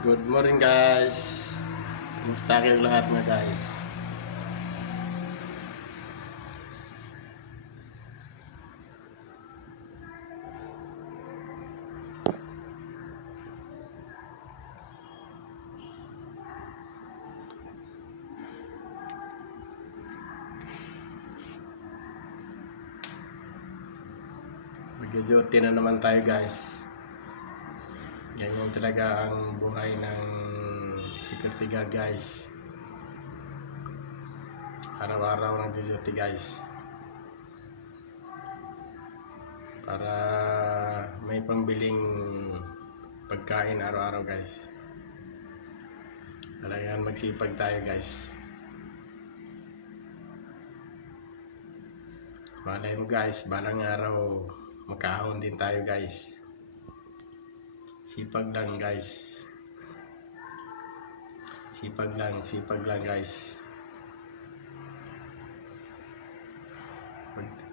Good morning guys. Kumusta kayong lahat mga guys? Mag-duty na naman tayo guys. Ganyan talaga ang buhay ng security guard guys. Araw-araw ng duty guys. Para may pangbiling pagkain araw-araw guys. Talagang magsipag tayo guys. Malay mo guys, balang araw makahon din tayo guys. Sipag lang guys. Sipag lang guys.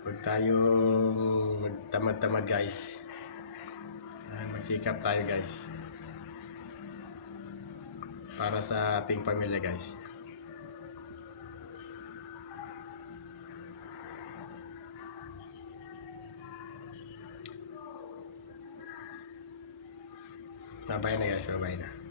Huwag tayong magtamad-tamad guys. Magsikap tayo guys. Para sa ating pamilya guys. Bye-bye na guys, bye-bye na.